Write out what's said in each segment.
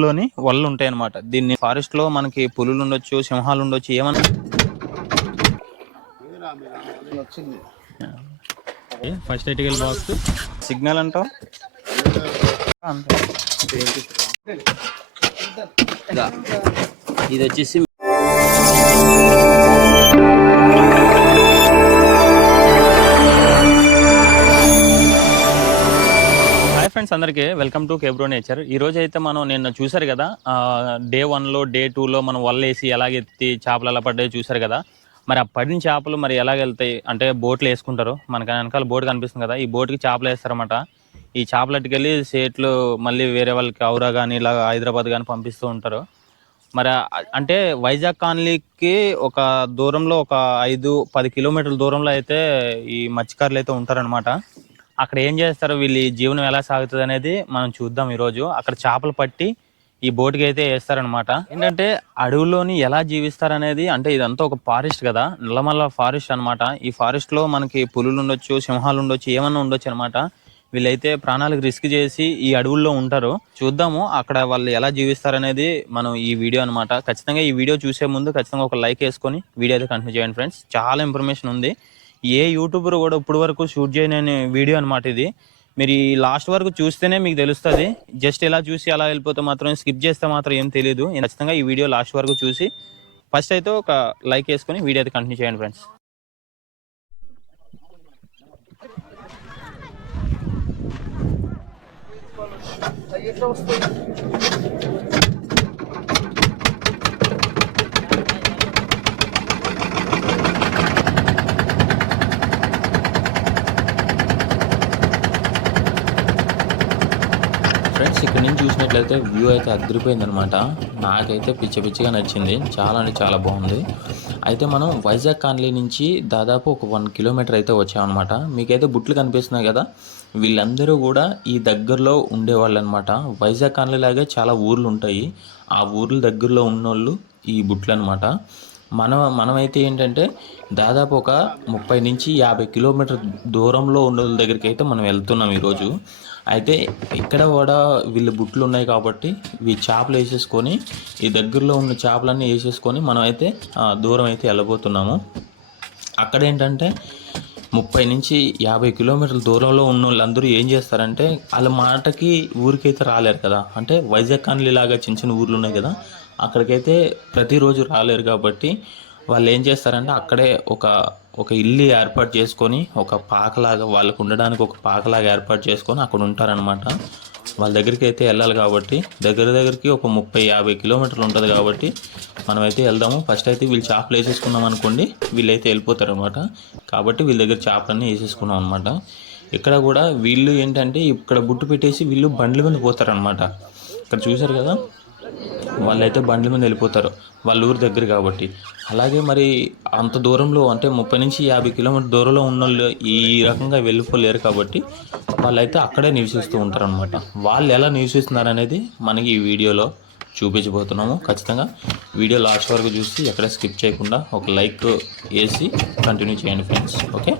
లోని వలలు ఉంటాయి అనమాట దీన్ని ఫారెస్ట్లో మనకి పులులు ఉండొచ్చు సింహాలు ఉండొచ్చు ఏమన్నా ఫస్ట్ ఎయిటికల్ బాక్స్ సిగ్నల్ అంటావు? ఇది వచ్చేసి ఫ్రెండ్స్ అందరికీ వెల్కమ్ టు కేబ్రో నేచర్. ఈ రోజు అయితే మనం నిన్న చూసారు కదా డే వన్లో డే టూలో మనం వల్లేసి ఎలాగెత్తి చేపలు ఎలా పడ్డాయో చూసారు కదా. మరి ఆ పడిన చేపలు మరి ఎలాగ వెళ్తాయి? అంటే బోట్లు వేసుకుంటారు. మనకి వెనకాల బోట్ కనిపిస్తుంది కదా ఈ బోట్కి చేపలు వేస్తారన్నమాట. ఈ చేపలు అట్టుకెళ్ళి సేట్లు మళ్ళీ వేరే వాళ్ళకి ఔరా కానీ ఇలా హైదరాబాద్ కానీ పంపిస్తూ ఉంటారు. మరి అంటే వైజాగ్ కాలనీకి ఒక దూరంలో ఒక ఐదు పది కిలోమీటర్ల దూరంలో అయితే ఈ మత్స్యకారులు అయితే ఉంటారనమాట అక్కడ ఏం చేస్తారు? వీళ్ళ జీవనం ఎలా సాగుతుంది అనేది మనం చూద్దాం ఈరోజు. అక్కడ చేపలు పట్టి ఈ బోటుకి అయితే వేస్తారనమాట ఏంటంటే అడవుల్లోని ఎలా జీవిస్తారనేది అంటే ఇదంతా ఒక ఫారెస్ట్ కదా. నల్లమల్ల ఫారెస్ట్ అన్నమాట. ఈ ఫారెస్ట్లో మనకి పులులు ఉండొచ్చు సింహాలు ఉండొచ్చు ఏమన్నా ఉండొచ్చు అనమాట వీళ్ళైతే ప్రాణాలకు రిస్క్ చేసి ఈ అడవుల్లో ఉంటారు. చూద్దాము అక్కడ వాళ్ళు ఎలా జీవిస్తారనేది మనం ఈ వీడియో అన్నమాట. ఖచ్చితంగా ఈ వీడియో చూసే ముందు ఖచ్చితంగా ఒక లైక్ వేసుకొని వీడియో అయితే కంటిన్యూ చేయండి ఫ్రెండ్స్. చాలా ఇన్ఫర్మేషన్ ఉంది. ఏ యూట్యూబర్ కూడా ఇప్పుడు వరకు షూట్ చేయని వీడియో అనమాట ఇది. మీరు ఈ లాస్ట్ వరకు చూస్తేనే మీకు తెలుస్తుంది. జస్ట్ ఇలా చూసి అలా వెళ్ళిపోతే మాత్రం స్కిప్ చేస్తే మాత్రం ఏం తెలియదు ఖచ్చితంగా ఈ వీడియో లాస్ట్ వరకు చూసి ఫస్ట్ అయితే ఒక లైక్ వేసుకొని వీడియో అయితే కంటిన్యూ చేయండి ఫ్రెండ్స్. ఫ్రెండ్స్ ఇక్కడ నుంచి చూసినట్లయితే వ్యూ అయితే అదిరిపోయింది అనమాట నాకైతే పిచ్చి పిచ్చిగా నచ్చింది. చాలా అంటే చాలా బాగుంది. అయితే మనం వైజాగ్ కాన్లీ నుంచి దాదాపు ఒక వన్ కిలోమీటర్ అయితే వచ్చామన్నమాట. మీకైతే బుట్లు కనిపిస్తున్నాయి కదా? వీళ్ళందరూ కూడా ఈ దగ్గరలో ఉండేవాళ్ళు అనమాట వైజాగ్ కాన్లీ లాగే చాలా ఊర్లు ఉంటాయి. ఆ ఊర్ల దగ్గరలో ఉన్నోళ్ళు ఈ బుట్లు అనమాట మనం మనమైతే ఏంటంటే దాదాపు ఒక ముప్పై నుంచి యాభై కిలోమీటర్ దూరంలో ఉన్న వాళ్ళ దగ్గరికి అయితే మనం వెళ్తున్నాం ఈరోజు. అయితే ఇక్కడ కూడా వీళ్ళు బుట్లు ఉన్నాయి కాబట్టి ఈ చేపలు వేసేసుకొని ఈ దగ్గరలో ఉన్న చేపలన్నీ వేసేసుకొని మనం అయితే దూరం అయితే వెళ్ళబోతున్నాము. అక్కడ ఏంటంటే ముప్పై నుంచి యాభై కిలోమీటర్ల దూరంలో ఉన్న వాళ్ళందరూ ఏం చేస్తారంటే వాళ్ళ మాటకి ఊరికైతే రాలేరు కదా. అంటే వైజాగ్ కాలనీ లాగా చిన్న చిన్న ఊర్లు ఉన్నాయి కదా అక్కడికైతే ప్రతిరోజు రాలేరు కాబట్టి వాళ్ళు ఏం చేస్తారంటే అక్కడే ఒక ఒక ఇల్లు ఏర్పాటు చేసుకొని ఒక పాకలాగా వాళ్ళకు ఉండడానికి ఒక పాకలాగా ఏర్పాటు చేసుకొని అక్కడ ఉంటారనమాట వాళ్ళ దగ్గరికి అయితే వెళ్ళాలి కాబట్టి దగ్గర దగ్గరికి ఒక ముప్పై యాభై కిలోమీటర్లు ఉంటుంది కాబట్టి మనమైతే వెళ్దాము. ఫస్ట్ అయితే వీళ్ళు చేపలు వేసేసుకున్నాం అనుకోండి వీళ్ళైతే వెళ్ళిపోతారు అనమాట కాబట్టి వీళ్ళ దగ్గర చేపలన్నీ వేసేసుకున్నాం అనమాట ఇక్కడ కూడా వీళ్ళు ఏంటంటే ఇక్కడ బుట్టు పెట్టేసి వీళ్ళు బండ్ల మీద పోతారనమాట ఇక్కడ చూశారు కదా? వాళ్ళైతే బండ్ల మీద వెళ్ళిపోతారు వాళ్ళ ఊరు దగ్గర కాబట్టి. అలాగే మరి అంత దూరంలో అంటే ముప్పై నుంచి యాభై కిలోమీటర్ దూరంలో ఉన్న వాళ్ళు ఈ రకంగా వెళ్ళిపోలేరు కాబట్టి వాళ్ళైతే అక్కడే నివసిస్తూ ఉంటారు అనమాట వాళ్ళు ఎలా నివసిస్తున్నారు అనేది మనకి ఈ వీడియోలో చూపించబోతున్నాము. ఖచ్చితంగా వీడియో లాస్ట్ వరకు చూసి ఎక్కడ స్కిప్ చేయకుండా ఒక లైక్ వేసి కంటిన్యూ చేయండి ఫ్రెండ్స్. ఓకే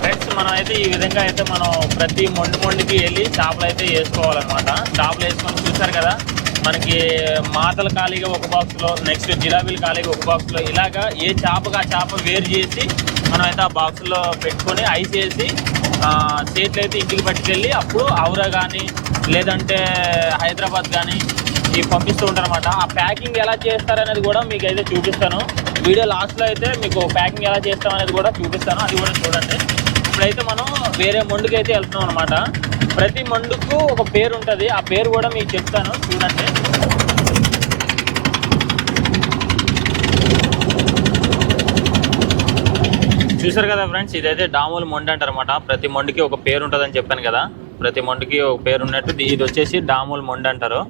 ఫ్రెండ్స్ మనం అయితే ఈ విధంగా అయితే మనం ప్రతి మొండి మొండికి వెళ్ళి చేపలు అయితే వేసుకోవాలన్నమాట. చేపలు వేసుకొని చూసారు కదా మనకి మాతల ఖాళీగా ఒక బాక్స్లో నెక్స్ట్ జిలాబీలు ఖాళీగా ఒక బాక్స్లో ఇలాగా ఏ చేపగా ఆ చేప వేరు చేసి మనం అయితే ఆ బాక్స్లో పెట్టుకొని ఐస్ వేసి సేట్లు అయితే ఇంటికి పట్టుకెళ్ళి అప్పుడు ఔరా కానీ లేదంటే హైదరాబాద్ కానీ ఇవి పంపిస్తూ ఉంటారన్నమాట. ఆ ప్యాకింగ్ ఎలా చేస్తారనేది కూడా మీకు అయితే చూపిస్తాను. వీడియో లాస్ట్లో అయితే మీకు ప్యాకింగ్ ఎలా చేస్తామనేది కూడా చూపిస్తాను. అది కూడా చూడండి. ఇప్పుడైతే మనం వేరే మొండుకి అయితే వెళ్తున్నాం అనమాట ప్రతి మండుకు ఒక పేరు ఉంటుంది. ఆ పేరు కూడా మీకు చెప్తాను. చూడండి. చూసారు కదా ఫ్రెండ్స్? ఇదైతే డాముల మొండి అంటారనమాట ప్రతి మండుకి ఒక పేరు ఉంటుందని చెప్పాను కదా. ప్రతి మండుకి ఒక పేరు ఉన్నట్టు ఇది- ఇది వచ్చేసి డాముల మొండి అంటారు.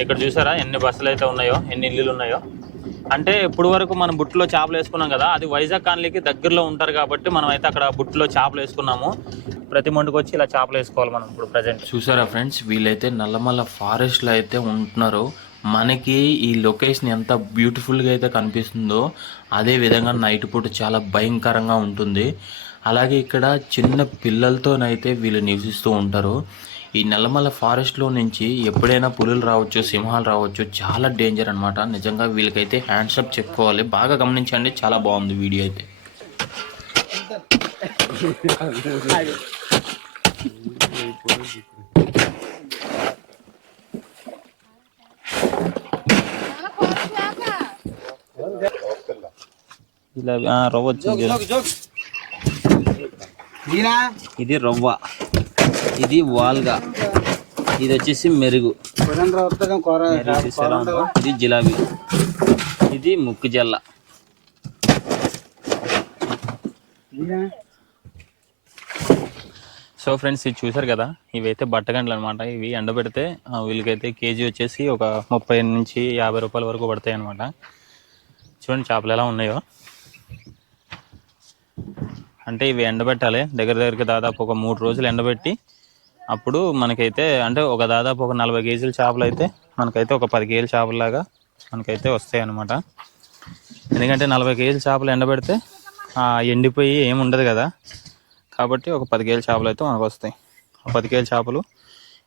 ఇక్కడ చూసారా? ఎన్ని బస్సులు అయితే ఉన్నాయో ఎన్ని ఇల్లులు ఉన్నాయో. అంటే ఇప్పుడు వరకు మనం బుట్టులో చేపలు వేసుకున్నాం కదా అది వైజాగ్ కాలనీకి దగ్గరలో ఉంటారు కాబట్టి మనం అయితే అక్కడ బుట్టులో చేపలు వేసుకున్నాము. ప్రతి మొండికి వచ్చి ఇలా చేపలు వేసుకోవాలి మనం ఇప్పుడు ప్రజెంట్ చూసారా ఫ్రెండ్స్ వీళ్ళైతే నల్లమల్ల ఫారెస్ట్లో అయితే ఉంటున్నారు. మనకి ఈ లొకేషన్ ఎంత బ్యూటిఫుల్గా అయితే కనిపిస్తుందో అదే విధంగా నైట్ పూట చాలా భయంకరంగా ఉంటుంది. అలాగే ఇక్కడ చిన్న పిల్లలతోనైతే వీళ్ళు నివసిస్తూ ఉంటారు. ఈ నల్లమల ఫారెస్ట్లో నుంచి ఎప్పుడైనా పులులు రావచ్చు సింహాలు రావచ్చు చాలా డేంజర్ అనమాట నిజంగా వీళ్ళకైతే హ్యాండ్సప్ చెప్పుకోవాలి. బాగా గమనించండి చాలా బాగుంది వీడియో అయితే. ఇలా రవ్వ వచ్చింది. ఇది రవ్వ. ఇది వాల్గా. ఇది వచ్చేసి మెరుగు? ఇది జిలాబీ. ఇది ముక్కు జల్ల సో ఫ్రెండ్స్ ఇది చూసారు కదా? ఇవైతే బట్టగండ్లు అనమాట ఇవి ఎండబెడితే వీళ్ళకైతే కేజీ వచ్చేసి ఒక ముప్పై నుంచి యాభై రూపాయల వరకు పడతాయి అనమాట చూడండి చేపలు ఎలా ఉన్నాయో. అంటే ఇవి ఎండబెట్టాలి. దగ్గర దగ్గరికి దాదాపు ఒక మూడు రోజులు ఎండబెట్టి అప్పుడు మనకైతే అంటే ఒక దాదాపు ఒక నలభై కేజీల చేపలు అయితే మనకైతే ఒక పది కేజీల చేపలాగా మనకైతే వస్తాయి అన్నమాట. ఎందుకంటే నలభై కేజీల చేపలు ఎండబెడితే ఆ ఎండిపోయి ఏమి ఉండదు కదా. కాబట్టి ఒక పది కేజీల చేపలు అయితే మనకు వస్తాయి. ఆ పది కేజీల చేపలు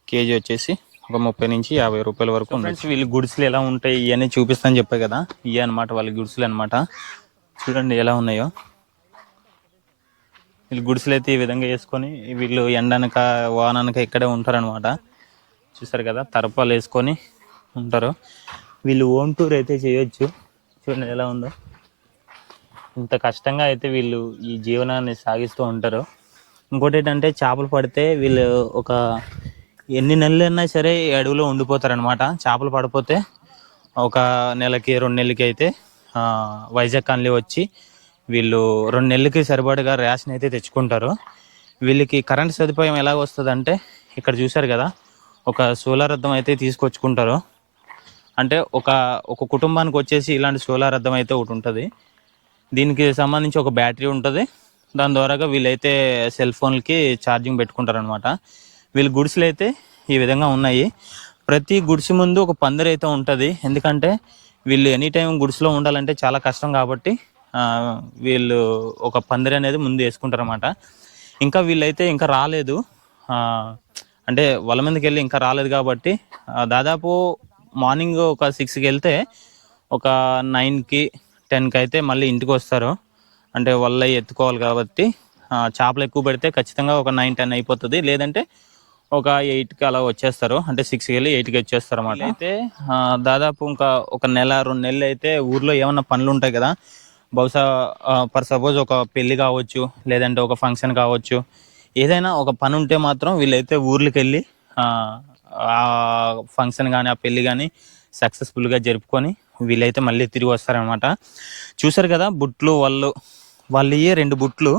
కేజీ వచ్చేసి ఒక ముప్పై నుంచి యాభై రూపాయల వరకు ఫ్రెండ్స్ వీళ్ళు గుడిసెలు ఎలా ఉంటాయి? ఇవన్నీ చూపిస్తాను చెప్పాయి కదా. ఇవి అనమాట వాళ్ళ గుడిసెలు అనమాట చూడండి ఎలా ఉన్నాయో. వీళ్ళు గుడిసెలు అయితే ఈ విధంగా వేసుకొని వీళ్ళు ఎండనక వాననక ఇక్కడే ఉంటారనమాట చూసారు కదా తరపాలు వేసుకొని ఉంటారు. వీళ్ళు ఓన్ టూర్ అయితే చేయొచ్చు. చూడండి ఎలా ఉందో. ఇంత కష్టంగా అయితే వీళ్ళు ఈ జీవనాన్ని సాగిస్తూ ఉంటారు. ఇంకోటి ఏంటంటే చేపలు పడితే వీళ్ళు ఒక ఎన్ని నెలలు అయినా సరే ఈ అడవిలో ఉండిపోతారనమాట చేపలు పడిపోతే ఒక నెలకి రెండు నెలలకి అయితే వైజాగ్ కాలనీ వచ్చి వీళ్ళు రెండు నెలలకి సరిపడగా రేషన్ అయితే తెచ్చుకుంటారు. వీళ్ళకి కరెంట్ సదుపాయం ఎలా వస్తుంది అంటే ఇక్కడ చూశారు కదా ఒక సోలార్ అద్దం అయితే తీసుకొచ్చుకుంటారు. అంటే ఒక ఒక కుటుంబానికి వచ్చేసి ఇలాంటి సోలార్ అద్దం అయితే ఒకటి ఉంటుంది. దీనికి సంబంధించి ఒక బ్యాటరీ ఉంటుంది. దాని ద్వారాగా వీళ్ళైతే సెల్ ఫోన్లకి ఛార్జింగ్ పెట్టుకుంటారు అనమాట వీళ్ళ గుడిసెలు అయితే ఈ విధంగా ఉన్నాయి. ప్రతి గుడిసె ముందు ఒక పందిరి అయితే ఉంటుంది. ఎందుకంటే వీళ్ళు ఎనీ టైం గుడిసెలో ఉండాలంటే చాలా కష్టం కాబట్టి వీళ్ళు ఒక పందిరి అనేది ముందు వేసుకుంటారు అనమాట ఇంకా వీళ్ళైతే ఇంకా రాలేదు. అంటే వాళ్ళ మీదకి వెళ్ళి ఇంకా రాలేదు కాబట్టి దాదాపు మార్నింగ్ ఒక సిక్స్కి వెళ్తే ఒక నైన్కి టెన్కి అయితే మళ్ళీ ఇంటికి వస్తారు. అంటే వల్ల ఎత్తుకోవాలి కాబట్టి చేపలు ఎక్కువ పెడితే ఖచ్చితంగా ఒక నైన్ టెన్ అయిపోతుంది. లేదంటే ఒక ఎయిట్కి అలా వచ్చేస్తారు. అంటే సిక్స్కి వెళ్ళి ఎయిట్కి వచ్చేస్తారు అన్నమాట అయితే దాదాపు ఇంకా ఒక నెల రెండు నెలలు అయితే ఊర్లో ఏమన్నా పనులు ఉంటాయి కదా బహుశా ఫర్ సపోజ్ ఒక పెళ్ళి కావచ్చు లేదంటే ఒక ఫంక్షన్ కావచ్చు ఏదైనా ఒక పని ఉంటే మాత్రం వీళ్ళైతే ఊర్లకు వెళ్ళి ఆ, ఫంక్షన్ కానీ ఆ పెళ్ళి కానీ సక్సెస్ఫుల్గా జరుపుకొని వీళ్ళైతే మళ్ళీ తిరిగి వస్తారనమాట చూసారు కదా బుట్లు వాళ్ళు వాళ్ళు ఇయ్యే రెండు బుట్లు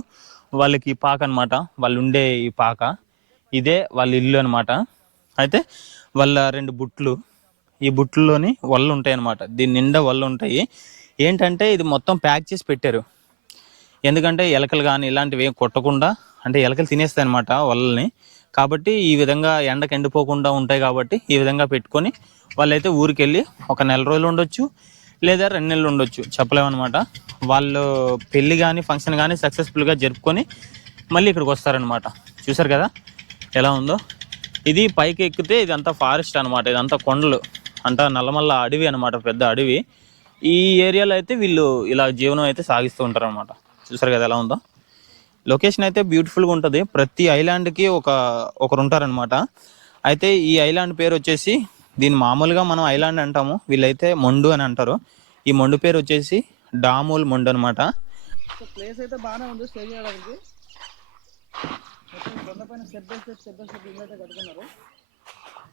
వాళ్ళకి పాక అనమాట వాళ్ళు ఉండే ఈ పాక. ఇదే వాళ్ళ ఇల్లు అనమాట అయితే వాళ్ళ రెండు బుట్లు ఈ బుట్లలోని వళ్ళు ఉంటాయి అనమాట దీని నిండా వళ్ళు ఉంటాయి ఏంటంటే ఇది మొత్తం ప్యాక్ చేసి పెట్టారు. ఎందుకంటే ఎలకలు కానీ ఇలాంటివి ఏం కొట్టకుండా అంటే ఎలకలు తినేస్తాయి అనమాట వలల్ని. కాబట్టి ఈ విధంగా ఎండకు ఎండిపోకుండా ఉంటాయి కాబట్టి ఈ విధంగా పెట్టుకొని వాళ్ళైతే ఊరికి వెళ్ళి ఒక నెల రోజులు ఉండొచ్చు లేదా రెండు నెలలు ఉండొచ్చు చెప్పలేమన్నమాట. వాళ్ళు పెళ్ళి కానీ ఫంక్షన్ కానీ సక్సెస్ఫుల్గా జరుపుకొని మళ్ళీ ఇక్కడికి వస్తారనమాట చూసారు కదా ఎలా ఉందో? ఇది పైకి ఎక్కితే ఇదంతా ఫారెస్ట్ అనమాట ఇదంతా కొండలు. అంతా నల్లమల్ల అడవి అనమాట పెద్ద అడవి. ఈ ఏరియాలో అయితే వీళ్ళు ఇలా జీవనం అయితే సాగిస్తూ ఉంటారు అనమాట చూసారు కదా ఎలా ఉందో? లొకేషన్ అయితే బ్యూటిఫుల్గా ఉంటుంది. ప్రతి ఐలాండ్కి ఒక ఒకరు ఉంటారనమాట అయితే ఈ ఐలాండ్ పేరు వచ్చేసి దీని మామూలుగా మనం ఐలాండ్ అంటాము. వీళ్ళైతే మొండు అని అంటారు. ఈ మొండు పేరు వచ్చేసి డామూల్ మొండు అనమాట ప్లేస్ అయితే బాగానే ఉంది. స్టే చేయడానికి. కొండపైన step by step step by step ఇల్లు అయితే కట్టుకున్నారు.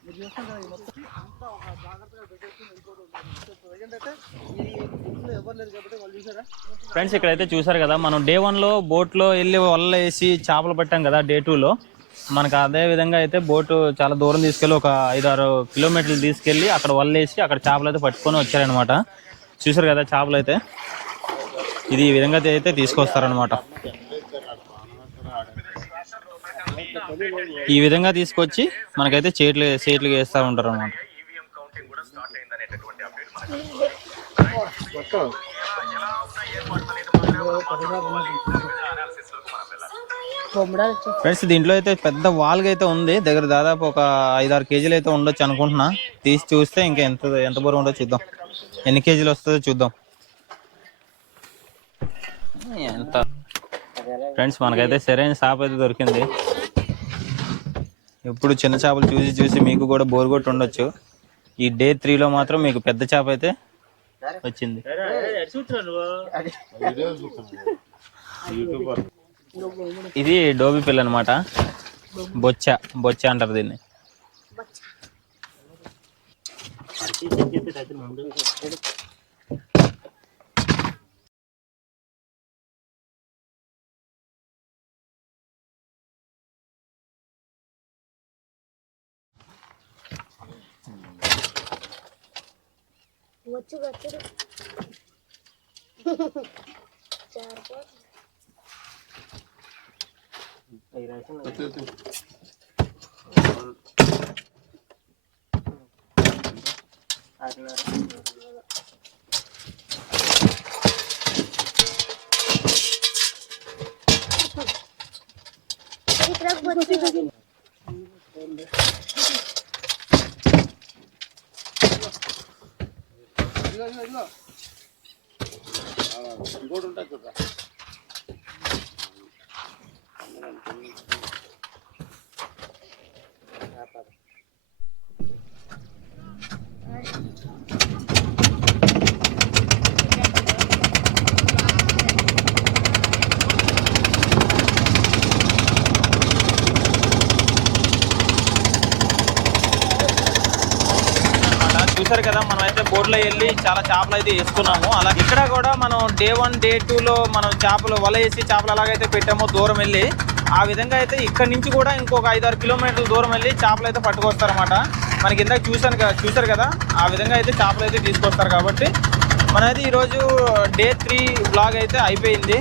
మీరు కదా మొత్తం అంతా ఒక జాగ్రత్తగా ఈ ఇంట్లో ఎవరు లేదు కాబట్టి వాళ్ళు చూసారా ఫ్రెండ్స్ ఇక్కడైతే చూసారు కదా మనం డే వన్లో బోట్లో వెళ్ళి వల్ల వేసి చేపలు పట్టాం కదా డే టూలో మనకు అదే విధంగా అయితే బోటు చాలా దూరం తీసుకెళ్ళి ఒక ఐదు ఆరు కిలోమీటర్లు తీసుకెళ్ళి అక్కడ వల్లేసి అక్కడ చేపలు అయితే పట్టుకొని వచ్చారనమాట చూసారు కదా చేపలు అయితే? ఇది ఈ విధంగా అయితే తీసుకొస్తారనమాట ఈ విధంగా తీసుకొచ్చి మనకైతే చేట్లు చేట్లు వేస్తూ ఉంటారు అనమాట ఫ్రెండ్స్ దీంట్లో అయితే పెద్ద వాల్గా అయితే ఉంది. దగ్గర దాదాపు ఒక ఐదారు కేజీలు అయితే ఉండొచ్చు అనుకుంటున్నా. తీసి చూస్తే ఇంకా ఎంత ఎంత బరువు ఉండో చూద్దాం. ఎన్ని కేజీలు వస్తుందో చూద్దాం. ఎంత? ఫ్రెండ్స్ మనకైతే సరైన షాప్ అయితే దొరికింది. ఇప్పుడు చిన్న చేపలు చూసి చూసి మీకు కూడా బోర్ కొట్టి ఉండొచ్చు. ఈ డే త్రీలో మాత్రం మీకు పెద్ద చేప అయితే వచ్చింది. ఇది డోబీ పిల్ల అనమాట బొచ్చ బొచ్చ అంటారు దీన్ని. बच्चों का चलो चार पाँच। इतना बच्चे ఇంకోటి ఉంటుంది చూడరా అన్నమాట. చూసారు కదా మనం అయితే బోట్లో వెళ్ళి చాలా చేపలు అయితే వేసుకున్నాము. అలా ఇక్కడ కూడా మనం డే వన్ డే టూలో మనం చేపలు వల వేసి చేపలు ఎలాగైతే పెట్టామో దూరం వెళ్ళి. ఆ విధంగా అయితే ఇక్కడ నుంచి కూడా ఇంకొక ఐదారు కిలోమీటర్ల దూరం వెళ్ళి చేపలు అయితే పట్టుకొస్తారనమాట మనకి ఇందాక చూశాను కదా చూసారు కదా? ఆ విధంగా అయితే చేపలు అయితే తీసుకొస్తారు కాబట్టి. మనది ఈరోజు డే త్రీ బ్లాగ్ అయితే అయిపోయింది.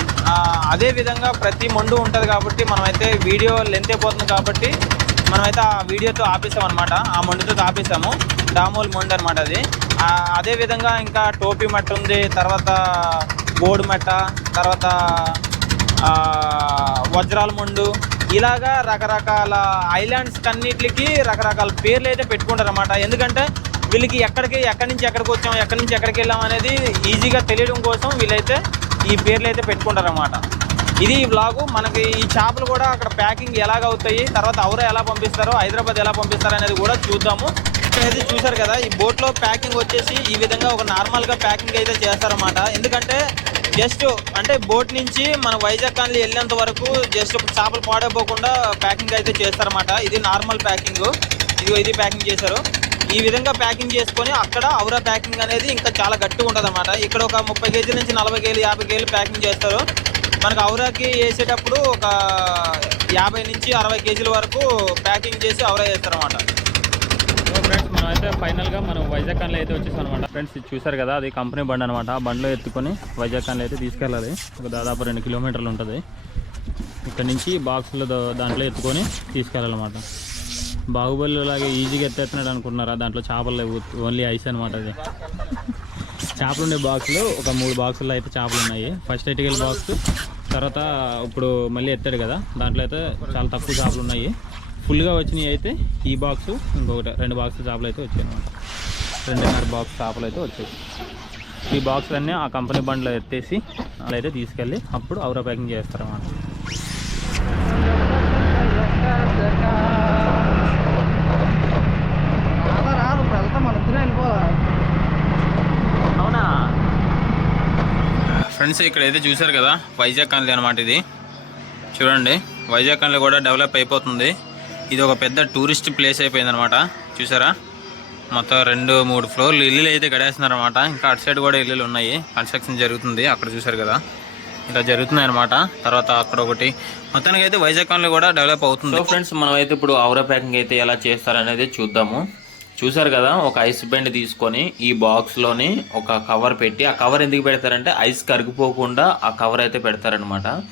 అదే విధంగా ప్రతి మండు ఉంటుంది కాబట్టి మనమైతే వీడియో లెంత్ అయిపోతుంది కాబట్టి మనమైతే ఆ వీడియోతో ఆపేసాం అనమాట ఆ మండుతో ఆపేసాము. డామోల్ మొండ్ అనమాట అది. అదే విధంగా ఇంకా టోపీ మట్ట ఉంది తర్వాత బోర్డు మట్ట తర్వాత వజ్రాల మొండు. ఇలాగా రకరకాల ఐలాండ్స్ కన్నిటికి రకరకాల పేర్లు అయితే పెట్టుకుంటారు అనమాట ఎందుకంటే వీళ్ళకి ఎక్కడికి ఎక్కడి నుంచి ఎక్కడికి వచ్చాం ఎక్కడి నుంచి ఎక్కడికి వెళ్ళాం అనేది ఈజీగా తెలియడం కోసం వీళ్ళైతే ఈ పేర్లు అయితే పెట్టుకుంటారు అనమాట ఇది ఈ బ్లాగు మనకి ఈ చేపలు కూడా అక్కడ ప్యాకింగ్ ఎలాగ అవుతాయి తర్వాత ఎవరో ఎలా పంపిస్తారో హైదరాబాద్ ఎలా పంపిస్తారో అనేది కూడా చూద్దాము. అయితే చూసారు కదా ఈ బోట్లో ప్యాకింగ్ వచ్చేసి ఈ విధంగా ఒక నార్మల్గా ప్యాకింగ్ అయితే చేస్తారన్నమాట. ఎందుకంటే జస్ట్ అంటే బోట్ నుంచి మన వైజాగ్ కాలనీ వెళ్ళేంత వరకు జస్ట్ చేపలు పాడైపోకుండా ప్యాకింగ్ అయితే చేస్తారన్నమాట. ఇది నార్మల్ ప్యాకింగ్ ఇది ఇది ప్యాకింగ్ చేశారు. ఈ విధంగా ప్యాకింగ్ చేసుకొని అక్కడ ఔరా ప్యాకింగ్ అనేది ఇంకా చాలా గట్టిగా ఉంటుంది అనమాట ఇక్కడ ఒక ముప్పై కేజీల నుంచి నలభై కేజీలు యాభై కేజీలు ప్యాకింగ్ చేస్తారు. మనకు ఔరాకి వేసేటప్పుడు ఒక యాభై నుంచి అరవై కేజీల వరకు ప్యాకింగ్ చేసి ఔరా చేస్తారన్నమాట సో మనం అయితే ఫైనల్గా మనం వైజాగ్ కాన్లో అయితే వచ్చేసాం అనమాట ఫ్రెండ్స్ ఇది చూసారు కదా అది కంపెనీ బండి అనమాట ఆ బండిలో ఎత్తుకొని వైజాగ్ కాన్లో అయితే తీసుకెళ్ళాలి. ఒక దాదాపు రెండు కిలోమీటర్లు ఉంటుంది. ఇక్కడ నుంచి బాక్స్లో దాంట్లో ఎత్తుకొని తీసుకెళ్ళాలన్నమాట. బాహుబలి లాగా ఈజీగా ఎత్తేస్తున్నాడు అనుకుంటున్నారా? దాంట్లో చేపలు లేవు. ఓన్లీ ఐస్ అనమాట అది. చేపలు ఉండే బాక్సులు ఒక మూడు బాక్సుల్లో అయితే చేపలు ఉన్నాయి. ఫస్ట్ ఎటికల్ బాక్స్ తర్వాత ఇప్పుడు మళ్ళీ ఎత్తాడు కదా. దాంట్లో అయితే చాలా తక్కువ చేపలు ఉన్నాయి. ఫుల్గా వచ్చినాయి అయితే ఈ బాక్స్ ఇంకొకటి రెండు బాక్స్ చేపలు అయితే వచ్చాయి అనమాట రెండున్నర బాక్స్ చేపలు అయితే వచ్చాయి. ఈ బాక్స్ అన్నీ ఆ కంపెనీ బండ్లో ఎత్తేసి అలా అయితే తీసుకెళ్ళి అప్పుడు ఔరా ప్యాకింగ్ చేస్తారన్నమాట. అవునా? ఫ్రెండ్స్ ఇక్కడ అయితే చూసారు కదా వైజాగ్ కాలనీ అనమాట ఇది. చూడండి వైజాగ్ కాలనీ కూడా డెవలప్ అయిపోతుంది. ఇది ఒక పెద్ద టూరిస్ట్ ప్లేస్ అయిపోయింది అనమాట చూసారా? మొత్తం రెండు మూడు ఫ్లోర్లు ఇల్లులు అయితే గడేస్తున్నారు అనమాట ఇంకా అటు సైడ్ కూడా ఇల్లులు ఉన్నాయి. కన్స్ట్రక్షన్ జరుగుతుంది. అక్కడ చూసారు కదా? ఇలా జరుగుతున్నాయి అనమాట తర్వాత అక్కడ ఒకటి. మొత్తానికి అయితే వైజాగ్ కూడా డెవలప్ అవుతుంది. ఫ్రెండ్స్ మనం అయితే ఇప్పుడు ఔర ప్యాకింగ్ అయితే ఎలా చేస్తారనేది చూద్దాము. చూసారు కదా? ఒక ఐస్ బెండ్ తీసుకొని ఈ బాక్స్లోని ఒక కవర్ పెట్టి ఆ కవర్ ఎందుకు పెడతారంటే ఐస్ కరిగిపోకుండా ఆ కవర్ అయితే పెడతారనమాట.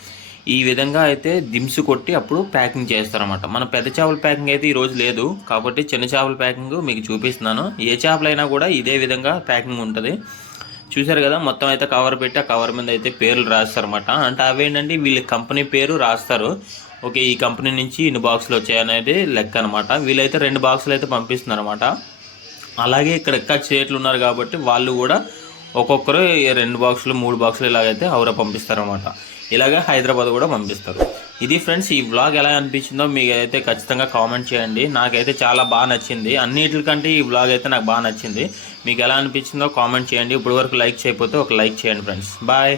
ఈ విధంగా అయితే దిమ్స్ కొట్టి అప్పుడు ప్యాకింగ్ చేస్తారనమాట మన పెద్ద చేపల ప్యాకింగ్ అయితే ఈరోజు లేదు. కాబట్టి చిన్న చేపల ప్యాకింగ్ మీకు చూపిస్తున్నాను. ఏ చేపలైనా కూడా ఇదే విధంగా ప్యాకింగ్ ఉంటుంది. చూసారు కదా మొత్తం అయితే కవర్ పెట్టి ఆ కవర్ మీద అయితే పేర్లు రాస్తారన్నమాట. అంటే అవేంటంటే వీళ్ళ కంపెనీ పేరు రాస్తారు. ఓకే ఈ కంపెనీ నుంచి ఇన్ని బాక్సులు వచ్చాయనేది లెక్క అనమాట వీళ్ళైతే రెండు బాక్సులు అయితే పంపిస్తున్నారు అనమాట అలాగే ఇక్కడ ఎక్క చేట్లు ఉన్నారు కాబట్టి వాళ్ళు కూడా ఒక్కొక్కరు రెండు బాక్సులు మూడు బాక్సులు ఇలాగైతే హౌరా పంపిస్తారన్నమాట. ఇలాగే హైదరాబాద్ కూడా పంపిస్తారు. ఇది ఫ్రెండ్స్ ఈ వ్లాగ్ ఎలా అనిపించిందో మీకైతే ఖచ్చితంగా కామెంట్ చేయండి. నాకైతే చాలా బాగా నచ్చింది. అన్నిటికంటే ఈ వ్లాగ్ అయితే నాకు బాగా నచ్చింది. మీకు ఎలా అనిపించిందో కామెంట్ చేయండి. ఇప్పుడు వరకు లైక్ చేయకపోతే ఒక లైక్ చేయండి ఫ్రెండ్స్ బాయ్